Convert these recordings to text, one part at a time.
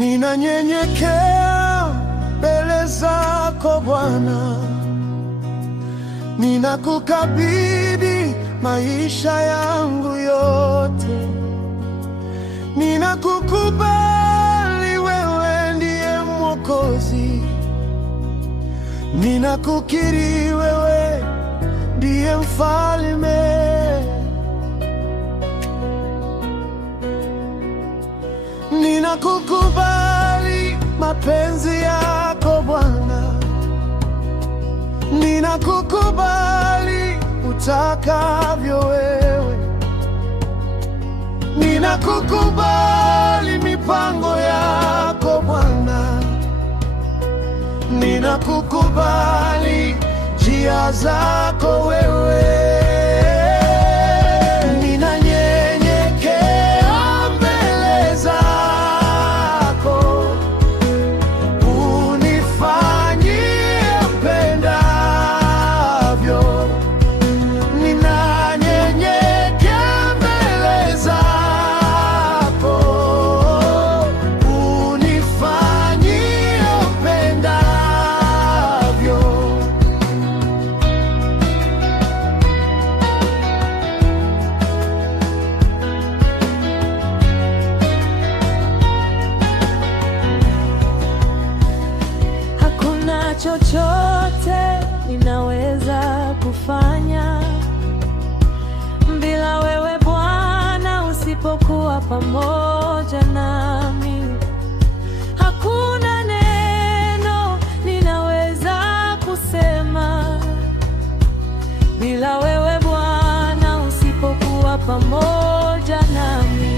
Ninanyenyekea mbele zako Bwana, ninakukabidhi maisha yangu yote. Ninakukubali, wewe ndiye Mwokozi. Ninakukiri, wewe ndiye Mfalme. Ninakukubali mapenzi yako Bwana, ninakukubali utakavyo wewe. Ninakukubali mipango yako Bwana, ninakukubali njia zako wewe. Chochote ninaweza kufanya bila wewe Bwana, usipokuwa pamoja nami. Hakuna neno ninaweza kusema bila wewe Bwana, usipokuwa pamoja nami.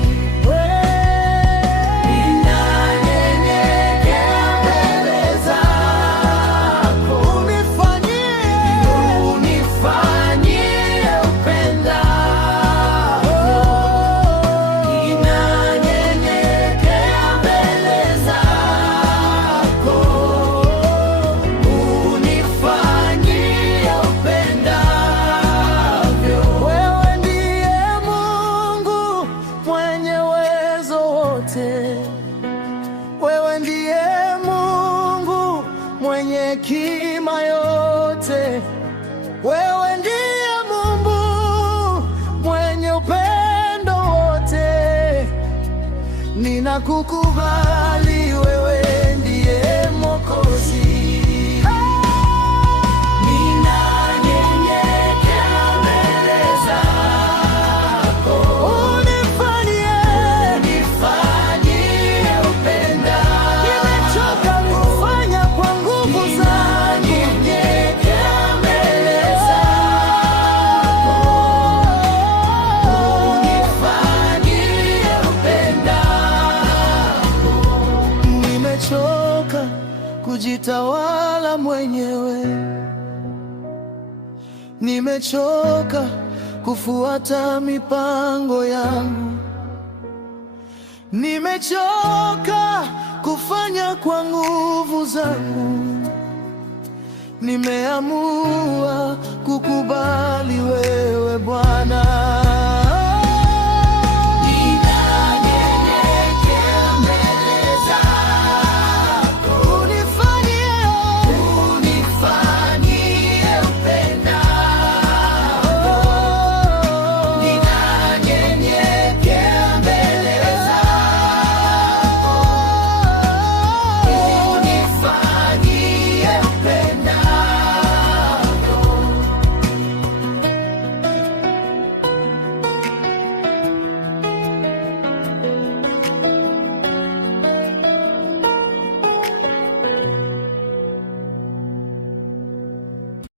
Wewe ndiye Mungu mwenye hekima yote. Wewe ndiye Mungu mwenye upendo wote. Ninakukubali, wewe ndiye Mwokozi. Nimechoka kujitawala mwenyewe, nimechoka kufuata mipango yangu, nimechoka kufanya kwa nguvu zangu. Nimeamua kukubali wewe Bwana.